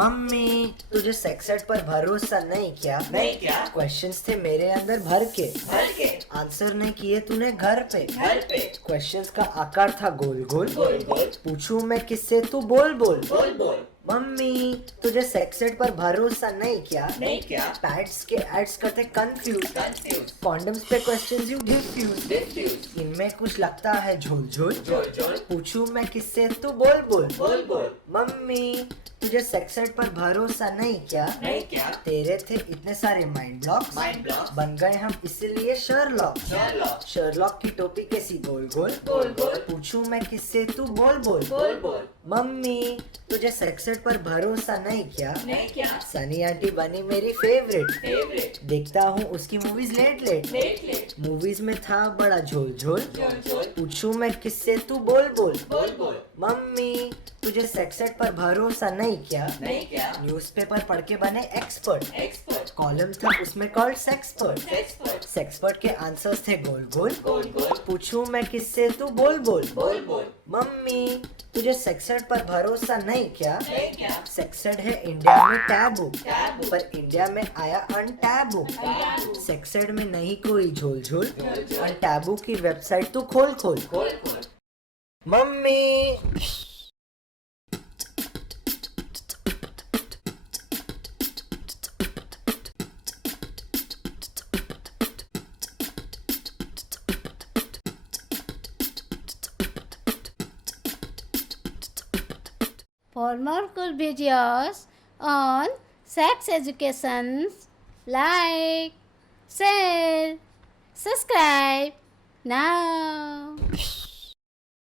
Mummy तुझे sex add पर भरोसा नहीं क्या? नहीं क्या? क्वेश्चंस थे मेरे अंदर भर के आंसर नहीं किए तूने घर पे। क्वेश्चंस का आकार था गोल गोल पूछूं मैं किससे तू बोल बोल। मम्मी तुझे सेक्स एड पर भरोसा नहीं क्या? नहीं क्या? पैड्स के एड्स करते कंफ्यूज कॉन्डम्स पे क्वेश्चंस यू डिफ्यूज इनमें कुछ लगता है झोल झोल पूछूं मैं किससे तू बोल बोल। मम्मी तुझे सेक्स एड पर भरोसा नहीं क्या? नहीं क्या? तेरे थे इतने सारे माइंड ब्लॉक्स बन गए हम इसीलिए शर्लॉक की टोपी कैसी गोल गोल पूछूं मैं किससे तू बोल बोल। मम्मी तुझे सेक्स एड पर भरोसा नहीं क्या? नहीं क्या? सनी आंटी बनी मेरी फेवरेट देखता हूँ उसकी मूवीज लेट मूवीज में था बड़ा झोल पूछूं मैं किससे तू बोल बोल। मम्मी तुझे सेक्स एड पर भरोसा नहीं क्या? नहीं क्या? न्यूज़पेपर पढ़ के बने एक्सपर्ट कॉलम था उसमें कॉल्ड सेक्सपर्ट के आंसर्स थे गोल पूछूं मैं किससे तू बोल बोल। मम्मी तुझे सेक्स एड पर भरोसा नहीं क्या? नहीं क्या? सेक्स एड है इंडिया में टैबू पर इंडिया में आया अनटैबू। सेक्स एड में नहीं कोई झोल अनटैबू की वेबसाइट तू खोल। Mummy For more cool videos on sex education, like, share, subscribe now.